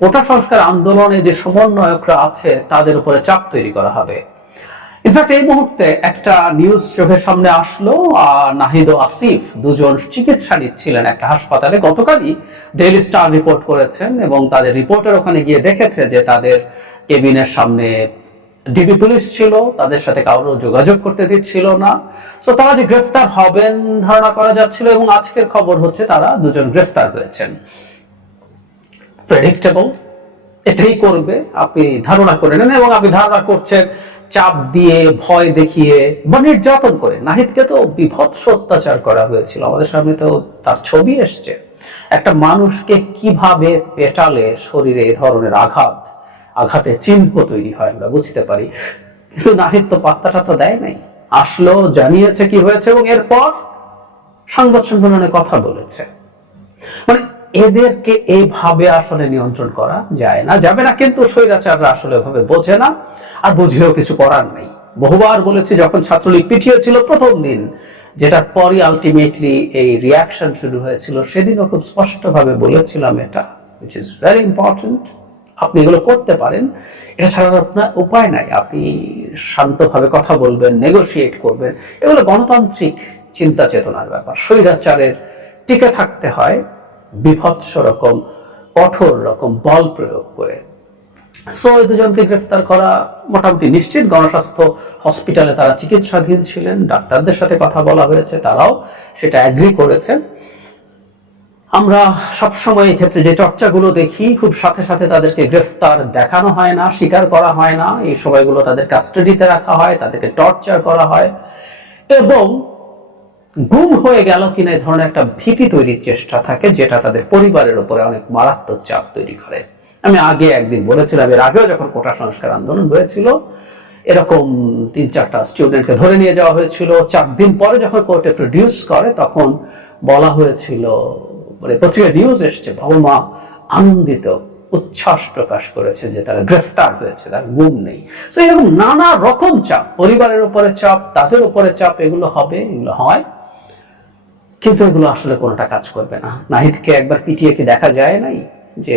কোটা সংস্কার আন্দোলনে যে সমন্বয়করা আছে, তাদের উপরে চাপ তৈরি করা হবে। ইনফ্যাক্ট এই মুহূর্তে একটা নিউজ চোখের সামনে আসলো নাহিদ ও আসিফ দুজন চিকিৎসা নিচ্ছিলেন একটা হাসপাতালে। গতকালই ডেইলি স্টার রিপোর্ট করেছেন এবং তাদের রিপোর্টার ওখানে গিয়ে দেখেছে যে তাদের কেবিনের সামনে ডিবি পুলিশ ছিল, তাদের সাথে কারও যোগাযোগ করতে দিচ্ছিল না। তো তারা যে গ্রেফতার হবেন ধারণা করা যাচ্ছিল এবং আজকের খবর হচ্ছে তারা দুজন গ্রেফতার হয়েছেন। প্রেডিক্টেবল এটাই করবে, আপনি ধারণা করে নেন এবং আপনি ধারণা করছেন, চাপ দিয়ে, ভয় দেখিয়ে বা নির্যাতন করে। নাহিদকে তো বিভৎস অত্যাচার করা হয়েছিল। আমাদের সামনে তো তার ছবি এসছে। একটা মানুষকে কীভাবে পেটালে শরীরে এই ধরনের আঘাত আঘাতে চিহ্ন তৈরি হয় আমরা বুঝতে পারি। কিন্তু নাহিদ তো পাত্তাটা তো দেয় নাই। আসলো, জানিয়েছে কি হয়েছে এবং এরপর সংবাদ সম্মেলনে কথা বলেছে। মানে এদেরকে এইভাবে আসলে নিয়ন্ত্রণ করা যায় না। যাবে না, কিন্তু স্বৈরাচাররা আসলে ওভাবে বোঝে না। আর বুঝেও কিছু করার নেই। বহুবার বলেছি, যখন ছাত্রলীগ পিছিয়েছিল প্রথম দিন, যেটার পরই আলটিমেটলি এই রিয়াকশন শুরু হয়েছিল, সেদিনও খুব স্পষ্টভাবে বলেছিলাম এটা উইচ ইজ ভেরি ইম্পর্টেন্ট আপনি এগুলো করতে পারেন। এটা ছাড়া আপনার উপায় নাই। আপনি শান্তভাবে কথা বলবেন নেগোশিয়েট করবেন। এগুলো গণতান্ত্রিক চিন্তা চেতনার ব্যাপার। স্বৈরাচারের টিকে থাকতে হয়। বিভৎস রকম, কঠোর রকম বল প্রয়োগ করে। সো এই দুজনকে গ্রেফতার করা মোটামুটি নিশ্চিত। গণস্বাস্থ্য হসপিটালে তারা চিকিৎসাধীন ছিলেন, ডাক্তারদের সাথে কথা বলা হয়েছে, তারাও সেটা অ্যাগ্রি করেছেন। আমরা সবসময় ক্ষেত্রে যে চর্চাগুলো দেখি, খুব সাথে সাথে তাদেরকে গ্রেফতার দেখানো হয় না, স্বীকার করা হয় না। এই সময়গুলো তাদের কাস্টাডিতে রাখা হয়, তাদেরকে টর্চার করা হয়। এবং গুম হয়ে গেল কিনা এই ধরনের একটা ভীতি তৈরির চেষ্টা থাকে, যেটা তাদের পরিবারের উপরে অনেক মারাত্মক চাপ তৈরি করে। আমি আগে একদিন বলেছিলাম, এর আগেও যখন কোটা সংস্কার আন্দোলন হয়েছিল, এরকম তিন চারটা স্টুডেন্টকে ধরে নিয়ে যাওয়া হয়েছিল। চার দিন পরে যখন কোর্টে প্রডিউস করে, তখন বলা হয়েছিল মানে পত্রিকা নিউজ এসছে বাবা মা আনন্দিত, উচ্ছ্বাস প্রকাশ করেছে যে তারা গ্রেফতার হয়েছে, তার গুম নেই। তো এরকম নানা রকম চাপ, পরিবারের উপরে চাপ, তাদের উপরে চাপ, এগুলো হবে, এগুলো হয়। কিন্তু এগুলো আসলে কোনোটা কাজ করবে না। নাহিদকে একবার পিটিয়ে কি দেখা যায় নাই যে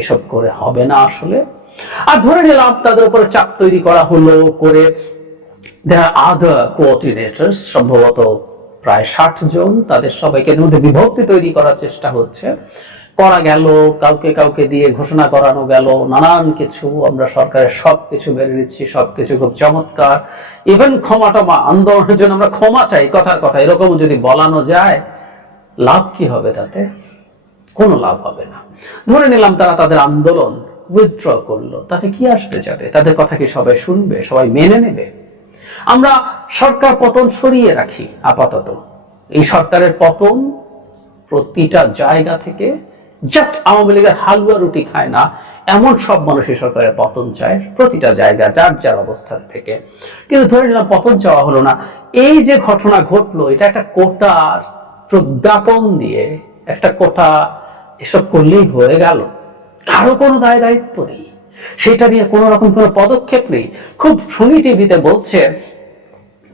এসব করে হবে না আসলে? আর ধরে নিলাম তাদের উপরে চাপ তৈরি করা হলো করে কোঅর্ডিনেটর্স সম্ভবত প্রায় ষাট জন, তাদের সবাইকে মধ্যে বিভক্তি তৈরি করার চেষ্টা হচ্ছে। করা গেল, কাউকে কাউকে দিয়ে ঘোষণা করানো গেল, নানান কিছু আমরা সরকারের সব কিছু মেনে নিচ্ছি সব কিছু খুব চমৎকার। ইভেন ক্ষমা টমা, আন্দোলনের জন্য আমরা ক্ষমা চাই, কথার কথা। এরকম যদি বলানো যায়, লাভ কি হবে তাতে? কোনো লাভ হবে না। ধরে নিলাম তারা তাদের আন্দোলন উইথড্র করল। তাতে কি আসবে যাবে তাদের কথা কি সবাই শুনবে, সবাই মেনে নেবে? আমরা সরকার পতন সরিয়ে রাখি, আপাতত। এই সরকারের পতন প্রতিটা জায়গা থেকে জাস্ট আওয়ামী লীগের হালুয়া রুটি খায় না। এমন সব মানুষ এই সরকারের পতন চায় প্রতিটা জায়গা যার যার অবস্থান থেকে। কিন্তু ধরে নিলাম, পতন চাওয়া হলো না। এই যে ঘটনা ঘটলো, এটা একটা কোটার প্রজ্ঞাপন দিয়ে একটা কোটা এসব করলেই হয়ে গেল। কারও কোনো দায় দায়িত্ব নেই। সেটা নিয়ে কোনো রকম কোনো পদক্ষেপ নেই। খুব শুনি টিভিতে বলছে,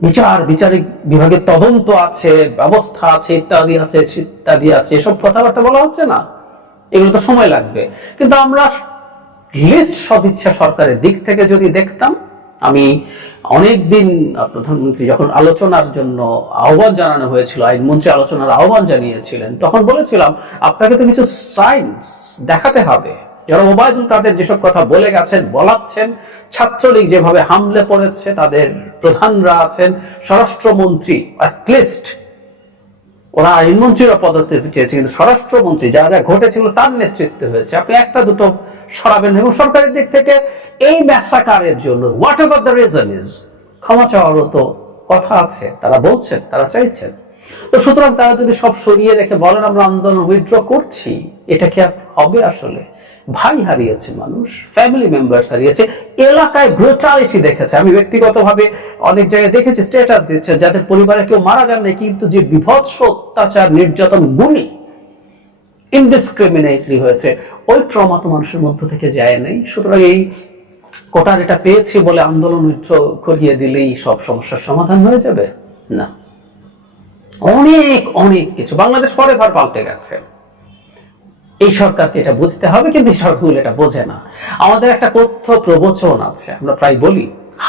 বিচার, বিচারিক বিভাগের তদন্ত আছে, ব্যবস্থা আছে, ইত্যাদি আছে ইত্যাদি আছে, এসব কথাবার্তা বলা হচ্ছে না। এগুলো তো সময় লাগবে। কিন্তু আমরা লিস্ট সদিচ্ছা সরকারের দিক থেকে যদি দেখতাম, আমি অনেকদিন প্রধানমন্ত্রী যখন আলোচনার জন্য আহ্বান জানানো হয়েছিল আইনমন্ত্রী আলোচনার আহ্বান জানিয়েছিলেন, তখন বলেছিলাম, আপনাকে তো কিছু সাইন্স দেখাতে হবে। যারা ওবায়দুল কাদের যেসব কথা বলে গেছেন, বলাচ্ছেন, ছাত্রলীগ যেভাবে হামলে পড়েছে, তাদের প্রধানরা আছেন, স্বরাষ্ট্রমন্ত্রী অ্যাটলিস্ট ওরা আইনমন্ত্রীরা পদত্যাগ চেয়েছে, কিন্তু স্বরাষ্ট্রমন্ত্রী যা যা ঘটেছিল তার নেতৃত্বে হয়েছে। আপনি একটা দুটো সরাবেন এবং সরকারের দিক থেকে এই ম্যাসাকারের জন্য whatever the reason is ক্ষমা চাওয়ারও তো কথা আছে, তারা বলছেন, তারা চাইছেন। তো সুতরাং তারা যদি সব সরিয়ে রেখে বলেন, আমরা আন্দোলন উইথড্র করছি, এটা কি আর হবে আসলে? ভাই হারিয়েছে মানুষ ফ্যামিলি মেম্বার্স হারিয়েছে, এলাকায় ব্রুটালিটি দেখেছে। আমি ব্যক্তিগতভাবে অনেক জায়গায় দেখেছি স্ট্যাটাস দিচ্ছে, যাদের পরিবারে কেউ মারা যান নাই, কিন্তু যে বিভৎস অত্যাচার, নির্যাতন, গুলি ইনডিসক্রিমিনেটলি হয়েছে, ওই ট্রমা তো মানুষের মধ্য থেকে যায় নাই। সুতরাং এই কোটার এটা পেয়েছি বলে আন্দোলন উচ্চ করিয়ে দিলেই সব সমস্যার সমাধান হয়ে যাবে? না। অনেক অনেক কিছু। বাংলাদেশ ফরে পাল্টে গেছে। এই সরকারকে এটা বুঝতে হবে, কিন্তু এই সরকারগুলো এটা বোঝে না। আমাদের একটা তথ্য প্রবচন আছে, আমরা প্রায় বলি,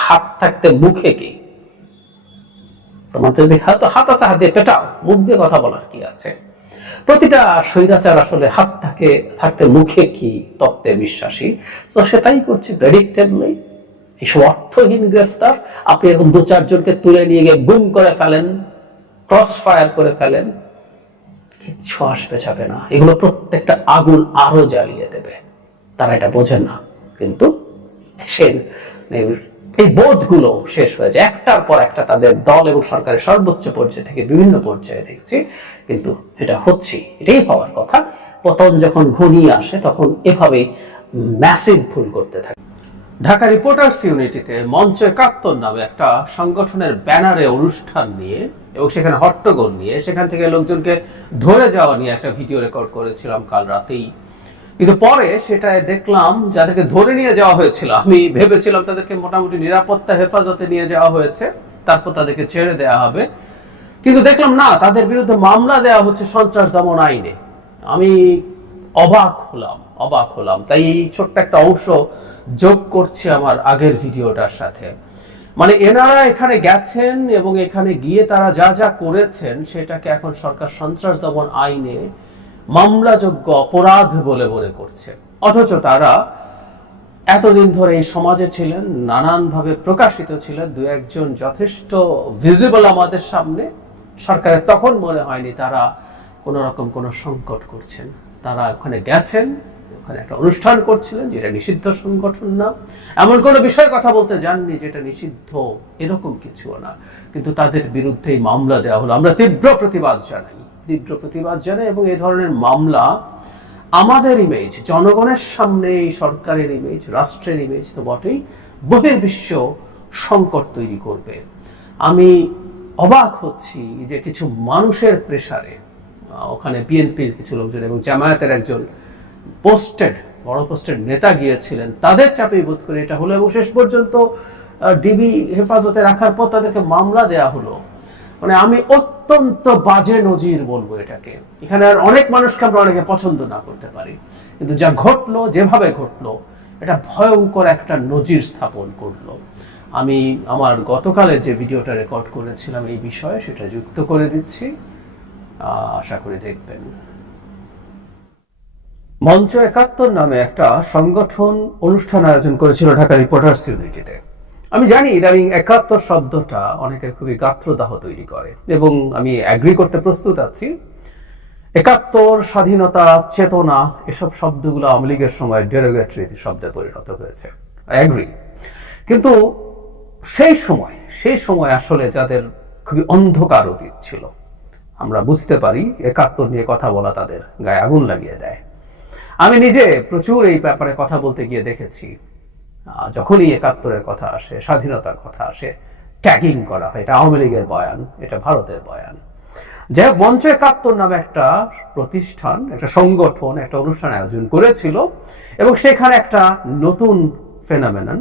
হাত থাকতে মুখে কি? তোমার যদি হাত হাত আছে, হাত দিয়ে পেটাও, মুখ দিয়ে কথা বলার কি আছে? প্রতিটা স্বৈরাচার আসলে হাত থাকে, থাকতে মুখে কি তত্ত্বে বিশ্বাসী? তো সে তাই করছে প্রেডিক্টেবলি এইসব অর্থহীন গ্রেফতার, আপনি এরকম দু চারজনকে তুলে নিয়ে গিয়ে গুম করে ফেলেন ক্রস ফায়ার করে ফেলেন আসবে যাবে না। এগুলো প্রত্যেকটা আগুন আরও জ্বালিয়ে দেবে। তারা এটা বোঝেন না। কিন্তু সে এই বোধগুলো শেষ হয়েছে একটার পর একটা তাদের দল এবং সরকারের সর্বোচ্চ পর্যায়ে থেকে বিভিন্ন পর্যায়ে দেখছি। কিন্তু এটা হচ্ছে এটাই হওয়ার কথা। পতন যখন ঘনিয়ে আসে, তখন এভাবে ম্যাসিভ ভুল করতে থাকে। ঢাকা রিপোর্টার্স ইউনিটিতে মঞ্চ একাত্তর নামে একটা সংগঠনের ব্যানারে অনুষ্ঠান নিয়ে এবং সেখানে হট্টগোল নিয়ে সেখান থেকে লোকজনকে ধরে যাওয়া নিয়ে একটা ভিডিও রেকর্ড করেছিলাম কাল রাতেই। কিন্তু পরে সেটায় দেখলাম যাদেরকে ধরে নিয়ে যাওয়া হয়েছিল, আমি ভেবেছিলাম তাদেরকে মোটামুটি নিরাপত্তা, হেফাজতে নিয়ে যাওয়া হয়েছে, তারপর তাদেরকে ছেড়ে দেওয়া হবে। কিন্তু দেখলাম না, তাদের বিরুদ্ধে মামলা দেওয়া হচ্ছে সন্ত্রাস দমন আইনে। আমি অবাক হলাম অবাক হলাম। তাই এই ছোট্ট একটা অংশ যোগ করছি আমার আগের ভিডিওটার সাথে। মানে এনারা এখানে গেছেন এবং এখানে গিয়ে তারা যা যা করেছেন সেটাকে এখন সরকার সন্ত্রাস দমন আইনে মামলাযোগ্য অপরাধ বলে মনে করছে। অথচ তারা এতদিন ধরে এই সমাজে ছিলেন, নানানভাবে প্রকাশিত ছিলেন, দু একজন যথেষ্ট ভিজিবল আমাদের সামনে। সরকারের তখন মনে হয়নি তারা কোনো রকম কোনো সংকট করছেন। তারা ওখানে গেছেন ওখানে একটা অনুষ্ঠান করছিলেন, যেটা নিষিদ্ধ সংগঠন না। এমন কোনো বিষয়ে কথা বলতে যাননি যেটা নিষিদ্ধ, এরকম কিছুও না। কিন্তু তাদের বিরুদ্ধেই মামলা দেওয়া হলো। আমরা তীব্র প্রতিবাদ জানাই। তীব্র প্রতিবাদ জানাই এবং এই ধরনের মামলা আমাদের ইমেজ জনগণের সামনে সরকারের ইমেজ রাষ্ট্রের ইমেজ তো বটেই, বহির্বিশ্ব সংকট তৈরি করবে। আমি অবাক হচ্ছি যে কিছু মানুষের প্রেসারে ওখানে বিএনপির কিছু লোকজন এবং জামায়াতের একজন পোস্টেড বড় পোস্টেড নেতা গিয়েছিলেন, তাদের চাপে বোধ করে এটা হলো এবং শেষ পর্যন্ত ডিবি হেফাজতে রাখার পর তাদেরকে মামলা দেয়া হলো। মানে আমি অত্যন্ত বাজে নজির বলব এটাকে। এখানে আর অনেক মানুষকে আমরা অনেকে পছন্দ না করতে পারি। কিন্তু যা ঘটলো, যেভাবে ঘটলো, এটা ভয়ঙ্কর একটা নজির স্থাপন করল। আমি আমার গতকালের যে ভিডিওটা রেকর্ড করেছিলাম এই বিষয়ে, সেটা যুক্ত করে দিচ্ছি। আশা করি দেখবেন। মঞ্চ একাত্তর নামে একটা সংগঠন অনুষ্ঠান আয়োজন করেছিল ঢাকা রিপোর্টার্স ইউনিটিতে। আমি জানি ইদানিং একাত্তর শব্দটা অনেকের খুবই গাত্রদাহ তৈরি করে এবং আমি অ্যাগ্রি করতে প্রস্তুত আছি। একাত্তর, স্বাধীনতা, চেতনা, এসব শব্দগুলো আওয়ামী লীগের সময় ডেরোগেটরি শব্দে পরিণত হয়েছে। অ্যাগ্রি কিন্তু সেই সময় সেই সময় আসলে যাদের খুবই অন্ধকার অতীত ছিল, আমরা বুঝতে পারি একাত্তর নিয়ে কথা বলা তাদের গায়ে আগুন লাগিয়ে দেয়। আমি নিজে প্রচুর এই ব্যাপারে কথা বলতে গিয়ে দেখেছি। যখনই একাত্তরের কথা আসে, স্বাধীনতার কথা আসে ট্যাগিং করা হয়, এটা আওয়ামী লীগের বয়ান, এটা ভারতের বয়ান। যাই হোক, মঞ্চ একাত্তর নামে একটা প্রতিষ্ঠান, একটা সংগঠন, একটা অনুষ্ঠান আয়োজন করেছিল এবং সেখানে একটা নতুন ফেনামেনন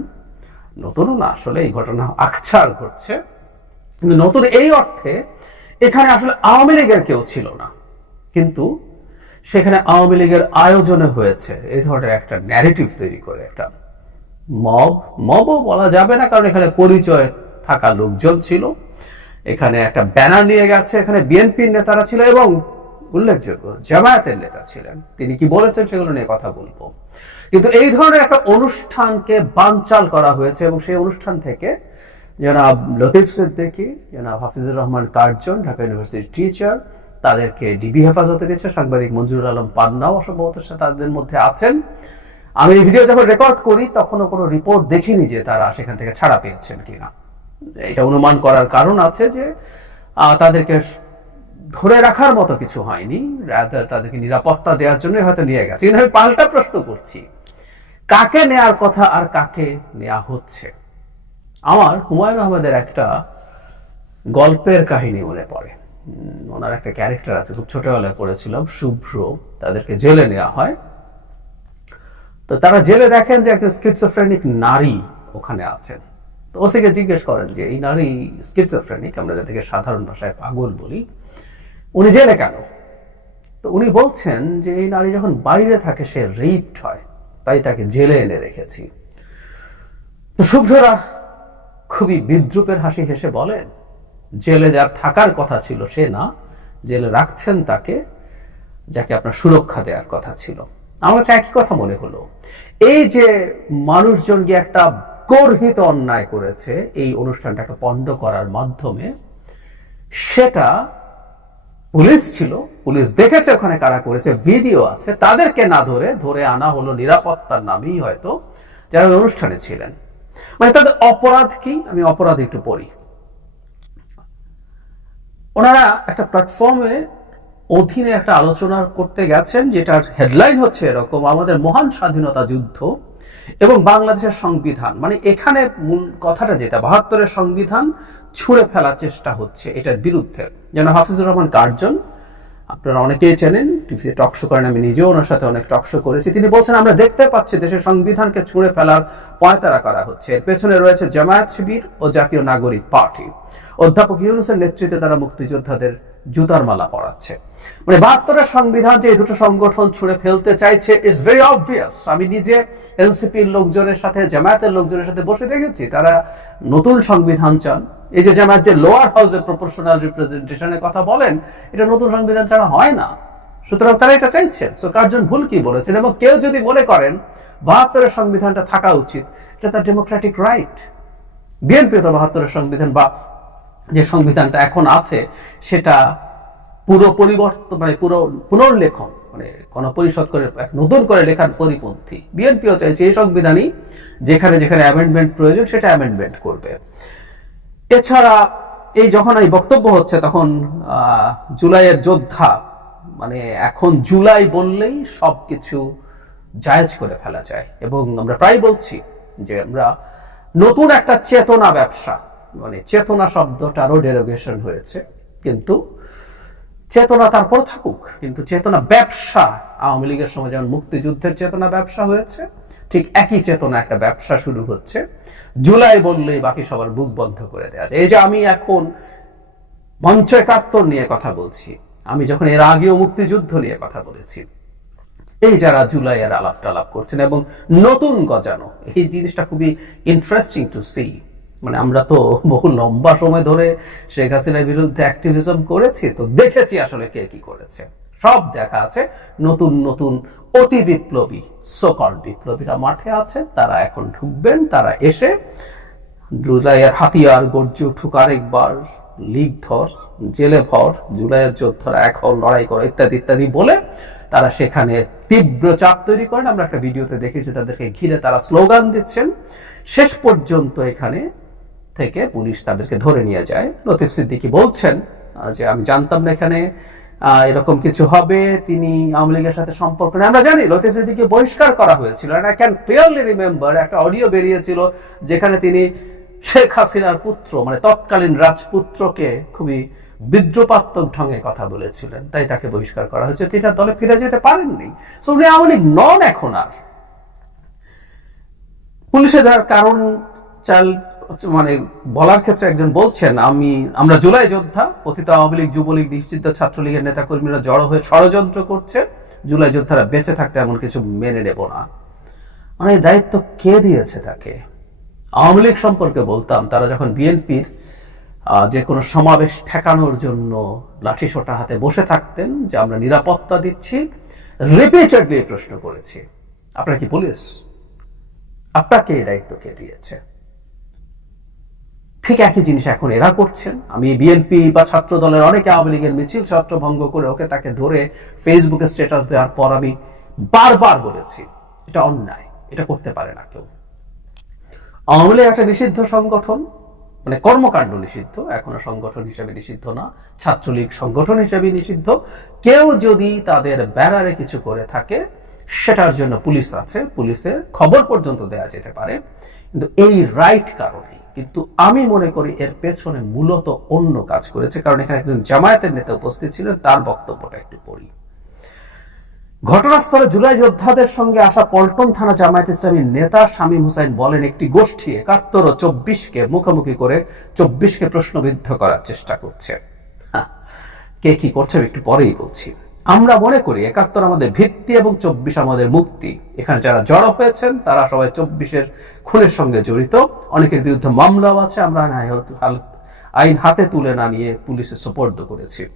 নতুনও না, আসলে এই ঘটনা আকছার ঘটছে। কিন্তু নতুন এই অর্থে এখানে আসলে আওয়ামী লীগের কেউ ছিল না। কিন্তু সেখানে আওয়ামী লীগের আয়োজনে হয়েছে। এই ধরনের একটা ন্যারেটিভ তৈরি করে, একটা মব মবও বলা যাবে না, কারণ এখানে পরিচয় থাকা লোকজন ছিল। এখানে একটা ব্যানার নিয়ে গেছে, এখানে বিএনপির নেতারা ছিল এবং উল্লেখযোগ্য জামায়াতের নেতা ছিলেন। তিনি কি বলেছেন সেগুলো নিয়ে কথা বলব। কিন্তু এই ধরনের একটা অনুষ্ঠানকে বানচাল করা হয়েছে এবং সেই অনুষ্ঠান থেকে জনাব লতিফ সিদ্দিকি, জনাব হাফিজুর রহমান কার্জন, ঢাকা ইউনিভার্সিটির টিচার তাদেরকে ডিবি হেফাজতে দিচ্ছে সাংবাদিক মঞ্জুরুল আলম পান্নাও অসম্ভবত তাদের মধ্যে আছেন। আমি এই ভিডিও যখন রেকর্ড করি, তখনও কোনো রিপোর্ট দেখিনি যে তারা সেখান থেকে ছাড়া পেয়েছেন কিনা। এটা অনুমান করার কারণ আছে যে তাদেরকে ধরে রাখার মতো কিছু হয়নি। তাদেরকে নিরাপত্তা দেওয়ার জন্য হয়তো নিয়ে গেছে। কিন্তু আমি পাল্টা প্রশ্ন করছি, কাকে নেয়ার কথা আর কাকে নেওয়া হচ্ছে? আমার হুমায়ুন আহমেদের একটা গল্পের কাহিনী মনে পড়ে। ওনার একটা ক্যারেক্টার আছে, খুব ছোটবেলায় পড়েছিলাম, শুভ্র। তাদেরকে জেলে নেওয়া হয়। তো তারা জেলে দেখেন যে একজন স্কিটসোফ্রেনিক নারী ওখানে আছেন। তো ওসিকে জিজ্ঞেস করেন যে, এই নারী স্কিটসোফ্রেনিক আমরা যাদেরকে সাধারণ ভাষায় পাগল বলি, উনি জেলে কেন? তো উনি বলছেন যে, এই নারী যখন বাইরে থাকে, সে রেপড হয়, তাই তাকে জেলে এনে রেখেছি। তো শুভ্ররা খুবই বিদ্রুপের হাসি হেসে বলেন জেলে যার থাকার কথা ছিল সে না, জেলে রাখছেন তাকে, যাকে আপনার সুরক্ষা দেওয়ার কথা ছিল। আমার কাছে একই কথা মনে হলো। এই যে মানুষজন গিয়ে একটা গর্হিত অন্যায় করেছে এই অনুষ্ঠানটাকে পণ্ড করার মাধ্যমে, সেটা পুলিশ ছিল, পুলিশ দেখেছে ওখানে কারা করেছে, ভিডিও আছে, তাদেরকে না ধরে ধরে আনা হলো নিরাপত্তার নামেই হয়তো যারা অনুষ্ঠানে ছিলেন। মানে তাদের অপরাধ কি? আমি অপরাধ একটু পড়ি। ওনারা একটা প্ল্যাটফর্মে অধীনে একটা আলোচনা করতে গেছেন, যেটার হেডলাইন হচ্ছে এরকম, আমাদের মহান স্বাধীনতা যুদ্ধ এবং বাংলাদেশের সংবিধান। মানে এখানে মূল কথাটা যেটা, বাহাত্তরের সংবিধান ছুঁড়ে ফেলার চেষ্টা হচ্ছে এটার বিরুদ্ধে। যেন হাফিজুর রহমান কার্জন আপনারা অনেকেই চেনেন, টিভিতে টকশো করেন, আমি নিজেও ওনার সাথে অনেক টকশো করেছি। তিনি বলছেন, আমরা দেখতে পাচ্ছি দেশের সংবিধানকে ছুঁড়ে ফেলার পয়তারা করা হচ্ছে। এর পেছনে রয়েছে জামায়াত শিবির ও জাতীয় নাগরিক পার্টি। অধ্যাপক ইউনুসের নেতৃত্বে তারা মুক্তিযোদ্ধাদের জুতার মালা পরাচ্ছে। মানে বাহাত্তরের সংবিধান যে এই দুটো সংগঠন ছুঁড়ে ফেলতে চাইছে ইটস ভেরি অবভিয়াস আমি নিজে এনসিপির লোকজনের সাথে, জামায়াতের লোকজনের সাথে বসে দেখেছি, তারা নতুন সংবিধান চান। এই যে জামায়াত যে লোয়ার হাউসের প্রপোর্শনাল রিপ্রেজেন্টেশনের কথা বলেন, এটা নতুন সংবিধান ছাড়া হয় না। সুতরাং তারা এটা চাইছেন। সো কার্জন ভুল কি বলেছেন? এবং কেউ যদি মনে করেন বাহাত্তরের সংবিধানটা থাকা উচিত, এটা তার ডেমোক্রেটিক রাইট বিএনপি তো বাহাত্তরের সংবিধান বা যে সংবিধানটা এখন আছে, সেটা পুরো পরিবর্তন মানে পুরো পুনর্লেখন মানে গণপরিষদ করে নতুন করে লেখার পরিপন্থী। বিএনপিও চাইছে এই সংবিধানই যেখানে যেখানে অ্যামেন্ডমেন্ট প্রয়োজন, সেটা অ্যামেন্ডমেন্ট করবে। এছাড়া এই যখন এই বক্তব্য হচ্ছে তখন জুলাইয়ের যোদ্ধা মানে এখন জুলাই বললেই সবকিছু জায়েজ করে ফেলা যায়। এবং আমরা প্রায় বলছি যে আমরা নতুন একটা চেতনা ব্যবসা মানে চেতনা শব্দটারও ডেরোগেশন হয়েছে, কিন্তু চেতনা তারপর থাকুক, কিন্তু চেতনা ব্যবসা, আওয়ামী লীগের সময় যেমন মুক্তিযুদ্ধের চেতনা ব্যবসা হয়েছে ঠিক একই চেতনা একটা ব্যবসা শুরু হচ্ছে। জুলাই বললেই বাকি সবার বুক বন্ধ করে দেওয়া যায়। এই যে আমি এখন মঞ্চ একাত্তর নিয়ে কথা বলছি, আমি যখন এর আগেও মুক্তিযুদ্ধ নিয়ে কথা বলেছি, এই যারা জুলাইয়ের আলাপ টালাপ করছেন এবং নতুন গজানো, এই জিনিসটা খুবই ইন্টারেস্টিং টু সি মানে আমরা তো বহু লম্বা সময় ধরে শেখ হাসিনার বিরুদ্ধে অ্যাক্টিভিজম করেছি, তো দেখেছি আসলে কে কি করেছে। সব দেখা আছে। নতুন নতুন, অতি বিপ্লবী সকল বিপ্লবীরা মাঠে আছে তারা এখন ঢুকবেন, তারা এসে জুলাইয়ের হাতিয়ার গর্জে উঠুক আরেকবার, লিগ ধর, জেলে ভর, জুলাইয়ের যোদ্ধারা এখন লড়াই করো, ইত্যাদি ইত্যাদি বলে তারা সেখানে তীব্র চাপ তৈরি করেন। আমরা একটা ভিডিওতে দেখেছি তাদেরকে ঘিরে তারা স্লোগান দিচ্ছেন। শেষ পর্যন্ত এখানে থেকে পুলিশ তাদেরকে ধরে নিয়ে যায়। লতিফ সিদ্দিকি বলছেন যে আমি জানতাম না এখানে এরকম কিছু হবে, তিনি আওয়ামী লীগের সাথে সম্পর্ক নেই। আমরা জানি লতিফ সিদ্দিকি বহিষ্কার করা হয়েছিল। ক্যান রিমেম্বার একটা অডিও বেরিয়েছিল যেখানে তিনি শেখ হাসিনার পুত্র মানে তৎকালীন রাজপুত্রকে খুবই বিদ্রুপাত্মক ঢঙে কথা বলেছিলেন। তাই তাকে বহিষ্কার করা হয়েছে। তিনি দলে ফিরে যেতে পারেননি। উনি আওয়ামী লীগ নন এখন আর। পুলিশে দেওয়ার কারণ চাল মানে বলার ক্ষেত্রে একজন বলছেন, আমি, আমরা জুলাই যোদ্ধা অতীত আওয়ামী লীগ, যুবলীগ, নিশ্চিত ছাত্রলীগের নেতা কর্মীরা জড়ো হয়ে ষড়যন্ত্র করছে। জুলাই যোদ্ধারা বেঁচে থাকতে এমন কিছু মেনে নেব না। মানে দায়িত্ব কে দিয়েছে তাকে? আওয়ামী লীগ সম্পর্কে বলতাম, তারা যখন বিএনপির যে কোনো সমাবেশ ঠেকানোর জন্য লাঠি সোটা হাতে বসে থাকতেন, যে আমরা নিরাপত্তা দিচ্ছি রিপিটেডলি প্রশ্ন করেছি। আপনার কি পুলিশ? আপনাকে এই দায়িত্ব কে দিয়েছে? ঠিক একই জিনিস এখন এরা করছেন আমি বিএনপি বা ছাত্র দলের অনেকে আওয়ামী লীগের মিছিল ছত্রভঙ্গ করে ওকে তাকে ধরে ফেসবুকে স্ট্যাটাস দেওয়ার পর আমি বারবার বলেছি, এটা অন্যায়, এটা করতে পারে না কেউ। আওয়ামী লীগ একটা নিষিদ্ধ সংগঠন মানে কর্মকাণ্ড নিষিদ্ধ, এখনও সংগঠন হিসেবে নিষিদ্ধ না, ছাত্রলীগ সংগঠন হিসেবে নিষিদ্ধ। কেউ যদি তাদের ব্যানারে কিছু করে থাকে, সেটার জন্য পুলিশ আছে, পুলিশের খবর পর্যন্ত দেওয়া যেতে পারে। কিন্তু এই রাইট কারণে কিন্তু আমি মনে করি এর পেছনে মূলত অন্য কাজ করেছে, কারণ এখানে একজন জামায়াতের নেতা উপস্থিত ছিলেন, তার বক্তব্যটা একটু পড়ি। ঘটনাস্থলে জুলাই যোদ্ধাদের সঙ্গে আসা পল্টন থানা জামায়াত ইসলামীর নেতা শামীম হুসাইন বলেন, একটি গোষ্ঠী একাত্তর ও চব্বিশকে মুখোমুখি করে চব্বিশকে প্রশ্নবিদ্ধ করার চেষ্টা করছে। কে কি করছে একটু পরেই বলছি। আমরা মনে করি একাত্তর আমাদের ভিত্তি এবং চব্বিশ আমাদের মুক্তি। এখানে যারা জড়ো হয়েছেন, তারা সবাই চব্বিশের খুনের সঙ্গে জড়িত। অনেকের বিরুদ্ধে মামলাও আছে, আমরা আইন হাতে তুলে না নিয়ে পুলিশে সোপর্দ করেছি।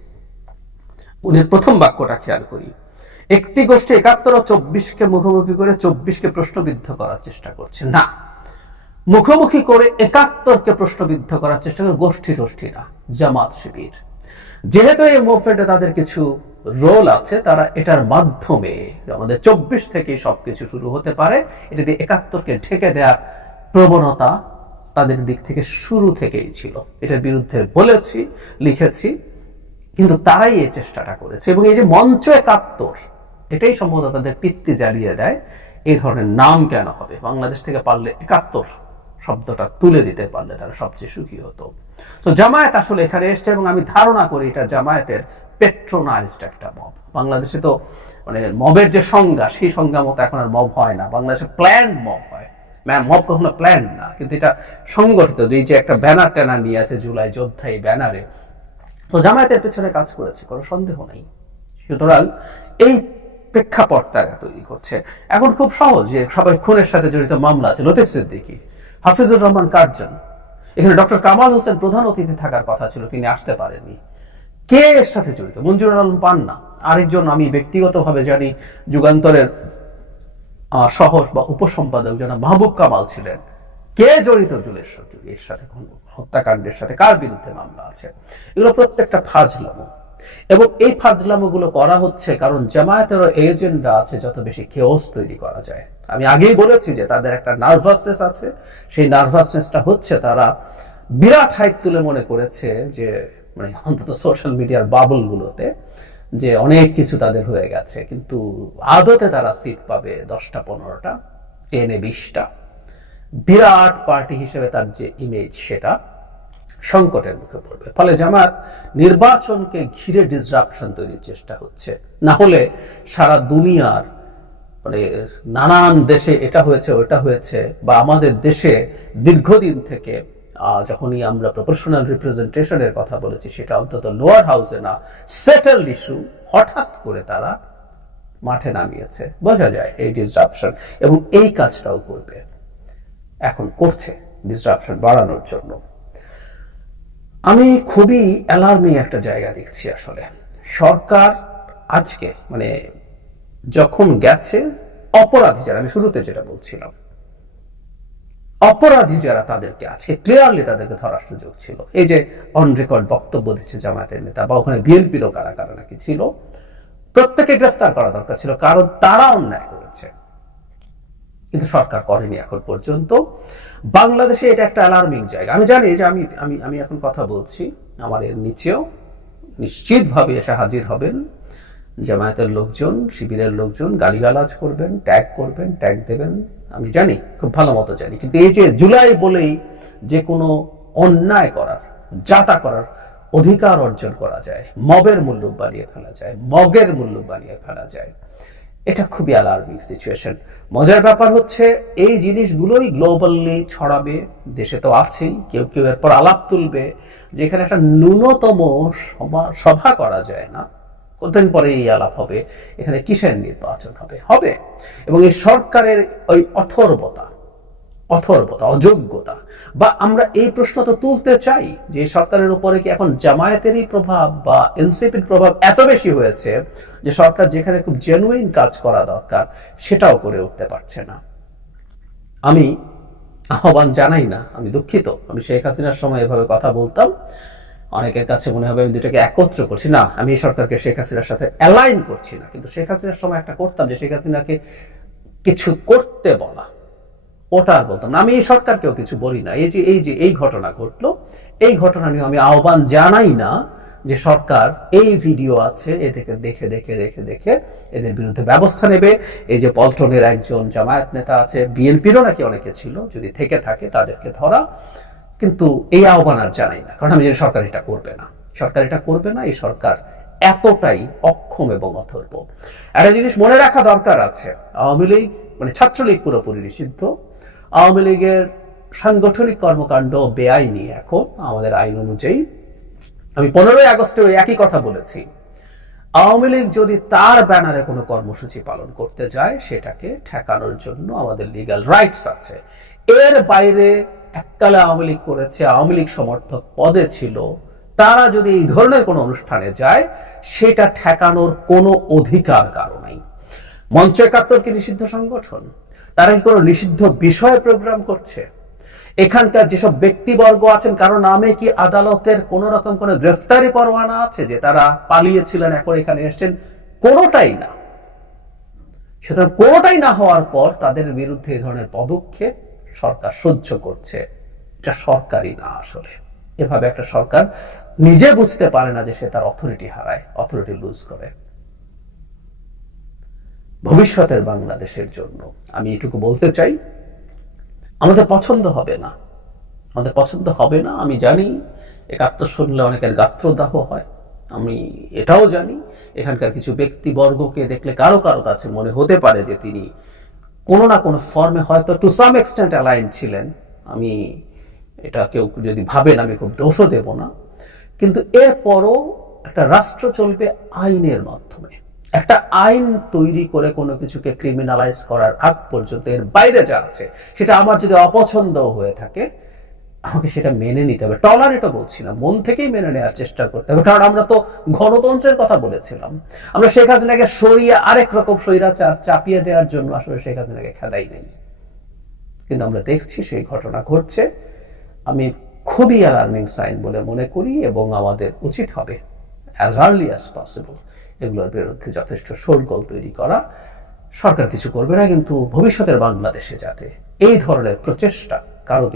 উনি প্রথম বাক্যটা খেয়াল করি। একটি গোষ্ঠী একাত্তর ও চব্বিশকে মুখোমুখি করে চব্বিশকে প্রশ্নবিদ্ধ করার চেষ্টা করছে। না। মুখোমুখি করে একাত্তরকে প্রশ্নবিদ্ধ করার চেষ্টা করে গোষ্ঠী না জামাত শিবির যেহেতু এই মুভমেন্টে তাদের কিছু রোল আছে তারা এটার মাধ্যমে। আমাদের চব্বিশ থেকে সবকিছু শুরু হতে পারে, এটা দিয়ে একাত্তরকে ঢেকে দেওয়ার প্রবণতা তাদের দিক থেকে শুরু থেকেই ছিল। এটার বিরুদ্ধে বলেছি, লিখেছি, কিন্তু তারাই এই চেষ্টাটা করেছে। এবং এই যে মঞ্চ একাত্তর, এটাই সম্ভবত তাদের পিত্তি জ্বালিয়ে দেয়, এই ধরনের নাম কেন হবে? বাংলাদেশ থেকে পারলে একাত্তর শব্দটা তুলে দিতে পারলে তারা সবচেয়ে সুখী হতো। তো জামায়াত আসলে এখানে এসছে এবং আমি ধারণা করি এটা জামায়াতের পেট্রোনাইজড একটা মব বাংলাদেশে তো মানে মবের যে সংজ্ঞা, সেই সংজ্ঞা মতো এখন আর মব হয় না। বাংলাদেশে প্ল্যান্ড মব হয়। ম্যাম মব কখনো প্ল্যান না। কিন্তু এটা সংগঠিত। এই যে একটা ব্যানার ট্যানার নিয়ে আছে জুলাই যোদ্ধা এই ব্যানারে তো জামায়াতের পেছনে কাজ করেছে, কোনো সন্দেহ নেই। সুতরাং এই প্রেক্ষাপট তারা তৈরি করছে। এখন খুব সহজ যে সবাই খুনের সাথে জড়িত মামলা আছে। লতিফ সিদ্দিকি, হাফিজুর রহমান কার্জন। এখানে ডক্টর কামাল হোসেন প্রধান অতিথি থাকার কথা ছিল, তিনি আসতে পারেননি। কে এর সাথে জড়িত? মঞ্জুর আলম পান্না আরেকজন আমি ব্যক্তিগতভাবে জানি যুগান্তরের আহ, সহ বা উপসম্পাদক যেন মাহবুব কামাল ছিলেন। কে জড়িত সাথে? এর সাথে হত্যাকাণ্ডের সাথে কার বিরুদ্ধে মামলা আছে? এগুলো প্রত্যেকটা ফাজলামো। এবং এই ফাজলামো গুলো করা হচ্ছে কারণ জামায়াতেরও এজেন্ডা আছে যত বেশি কেওস তৈরি করা যায়। আমি আগেই বলেছি যে তাদের একটা নার্ভাসনেস আছে। সেই নার্ভাসনেসটা হচ্ছে তারা বিরাট হাইপ তুলে মনে করেছে যে মানে অন্তত সোশ্যাল মিডিয়ার বাবল গুলোতে যে অনেক কিছু তাদের হয়ে গেছে। কিন্তু আদতে তারা সিট পাবে দশটা, পনেরোটা টেনে বিশটা। বিরাট পার্টি হিসেবে তার যে ইমেজ সেটা সংকটের মুখে পড়বে। ফলে জামাত নির্বাচনকে ঘিরে ডিসরাপশন তৈরির চেষ্টা হচ্ছে। না হলে সারা দুনিয়ার মানে নানান দেশে এটা হয়েছে, ওটা হয়েছে বা আমাদের দেশে দীর্ঘদিন থেকে যখনই আমরা প্রপোর্শনাল রিপ্রেজেন্টেশনের কথা বলেছি, সেটা অন্তত লোয়ার হাউসে না সেটেলড ইস্যু হঠাৎ করে তারা মাঠে নামিয়েছে। বোঝা যায় এই ডিসরাপশন এবং এই কাজটাও করবে। এখন করছে ডিসরাপশন বাড়ানোর জন্য। আমি খুবই অ্যালার্মিং একটা জায়গা দেখছি আসলে। সরকার আজকে মানে যখন গেছে, অপরাধী যারা, আমি শুরুতে যেটা বলছিলাম অপরাধী যারা তাদেরকে আজকে ক্লিয়ারলি তাদেরকে ধরার সুযোগ ছিল। এই যে অন রেকর্ড বক্তব্য দিচ্ছে জামায়াতের নেতা বা ওখানে বিএনপিরও কারা কারা নাকি ছিল প্রত্যেকে গ্রেফতার করা দরকার ছিল, কারণ তারা অন্যায় করেছে। কিন্তু সরকার করেনি এখন পর্যন্ত। বাংলাদেশে এটা একটা অ্যালার্মিং জায়গা। আমি জানি যে আমি আমি আমি এখন কথা বলছি আমার এর নিচেও। নিশ্চিতভাবে এসে হাজির হবেন জামায়াতের লোকজন, শিবিরের লোকজন, গালিগালাজ করবেন ট্যাগ করবেন ট্যাগ দেবেন। আমি জানি, খুব ভালো মতো জানি। কিন্তু এই যে জুলাই বলেই যে কোনো অন্যায় করার, যাতা করার অধিকার অর্জন করা যায়, মবের মূল্য বানিয়ে ফেলা যায়, মগের মূল্য বানিয়ে ফেলা যায়, এটা খুবই অ্যালার্মিং সিচুয়েশন মজার ব্যাপার হচ্ছে, এই জিনিসগুলোই গ্লোবালি ছড়াবে, দেশে তো আছেই, কেউ কেউ এরপর আলাপ তুলবে যে এখানে একটা ন্যূনতম সভা- সভা করা যায় না। কতদিন পরে এই আলাপ হবে? এখানে কিসের নির্বাচন হবে? হবে। এবং এই সরকারের ওই অথর্বতা অথর্বতা, অযোগ্যতা বা আমরা এই প্রশ্ন তো তুলতে চাই যে সরকারের উপরে কি এখন জামায়াতেরই প্রভাব বা এনসিপির প্রভাব এত বেশি হয়েছে যে সরকার যেখানে খুব জেনুইন কাজ করা দরকার সেটাও করে উঠতে পারছে না। আমি আহ্বান জানাই না, আমি দুঃখিত। আমি শেখ হাসিনার সময় এভাবে কথা বলতাম। অনেকের কাছে মনে হবে আমি দুটাকে একত্র করছি। না, আমি এই সরকারকে শেখ হাসিনার সাথে অ্যালাইন করছি না। কিন্তু শেখ হাসিনার সময় একটা করতাম যে শেখ হাসিনাকে কিছু করতে বলা। ওটা আর বলতাম না। আমি এই সরকারকেও কিছু বলি না। এই যে এই যে, এই ঘটনা ঘটলো, এই ঘটনা নিয়ে আমি আহ্বান জানাই না যে সরকার এই ভিডিও আছে, এ থেকে দেখে দেখে দেখে দেখে এদের বিরুদ্ধে ব্যবস্থা নেবে। এই যে পল্টনের একজন জামায়াত নেতা আছে, বিএনপিরও নাকি অনেকে ছিল, যদি থেকে থাকে তাদেরকে ধরা। কিন্তু এই আহ্বান আর জানাই না, কারণ আমি জানি সরকার এটা করবে না। সরকার এটা করবে না, এই সরকার এতটাই অক্ষম এবং অথর্ব। একটা জিনিস মনে রাখা দরকার আছে, আওয়ামী লীগ মানে ছাত্রলীগ পুরোপুরি নিষিদ্ধ। আওয়ামী লীগের সাংগঠনিক কর্মকাণ্ড বেআইনি এখন, আমাদের আইন অনুযায়ী। আমি পনেরোই আগস্টে ওই একই কথা বলেছি। আওয়ামী লীগ যদি তার ব্যানারে কোনো কর্মসূচি পালন করতে যায়, সেটাকে ঠেকানোর জন্য আমাদের লিগ্যাল রাইটস আছে। এর বাইরে এককালে আওয়ামী লীগ করেছে, আওয়ামী লীগ সমর্থক পদে ছিল, তারা যদি এই ধরনের কোনো অনুষ্ঠানে যায়, সেটা ঠেকানোর কোনো অধিকার কারও নাই। মঞ্চ একাত্তর কি নিষিদ্ধ সংগঠন? তারা কি কোনো নিষিদ্ধ বিষয়ে প্রোগ্রাম করছে? এখানকার যেসব ব্যক্তিবর্গ আছেন, কারও নামে কি আদালতের কোন রকম কোনো গ্রেফতারি পরোয়ানা আছে যে তারা পালিয়েছিলেন, এখন এখানে এসেছেন? কোনোটাই না। সুতরাং কোনোটাই না হওয়ার পর তাদের বিরুদ্ধে এই ধরনের পদক্ষেপ সরকার সহ্য করছে। এটা সরকারি না আসলে। এভাবে একটা সরকার নিজে বুঝতে পারে না যে সে তার অথরিটি হারায় অথরিটি লুজ করে। ভবিষ্যতের বাংলাদেশের জন্য আমি এটুকু বলতে চাই, আমাদের পছন্দ হবে না। আমাদের পছন্দ হবে না, আমি জানি। একাত্তর শুনলে অনেকের গাত্রদাহ হয়, আমি এটাও জানি। এখানকার কিছু ব্যক্তিবর্গকে দেখলে কারও কারও কাছে মনে হতে পারে যে তিনি কোনো না কোনো ফর্মে হয়তো টু সাম এক্সটেন্ট অ্যালাইন ছিলেন। আমি এটা কেউ যদি ভাবেন, আমি খুব দোষও দেব না। কিন্তু এরপরও একটা রাষ্ট্র চলবে আইনের মাধ্যমে। একটা আইন তৈরি করে কোনো কিছুকে ক্রিমিনালাইজ করার আগ পর্যন্ত এর বাইরে যা আছে, সেটা আমার যদি অপছন্দ হয়ে থাকে আমাকে সেটা মেনে নিতে হবে। টলারেটও বলছি না মন থেকেই মেনে নেওয়ার চেষ্টা করতে হবে। কারণ আমরা তো গণতন্ত্রের কথা বলেছিলাম। আমরা শেখ হাসিনাকে সরিয়ে আরেক রকম স্বৈরাচার চাপিয়ে দেওয়ার জন্য আসলে শেখ হাসিনাকে খেদাই নেই। কিন্তু আমরা দেখছি সেই ঘটনা ঘটছে। আমি খুবই অ্যালার্মিং সাইন বলে মনে করি এবং আমাদের উচিত হবে অ্যাজ আর্লি অ্যাজ পসিবল এগুলোর বিরুদ্ধে যথেষ্ট শোরগোল তৈরি করা। সরকার কিছু করবে না, কিন্তু ভবিষ্যতের বাংলাদেশে যাতে এই ধরনের প্রচেষ্টা কারও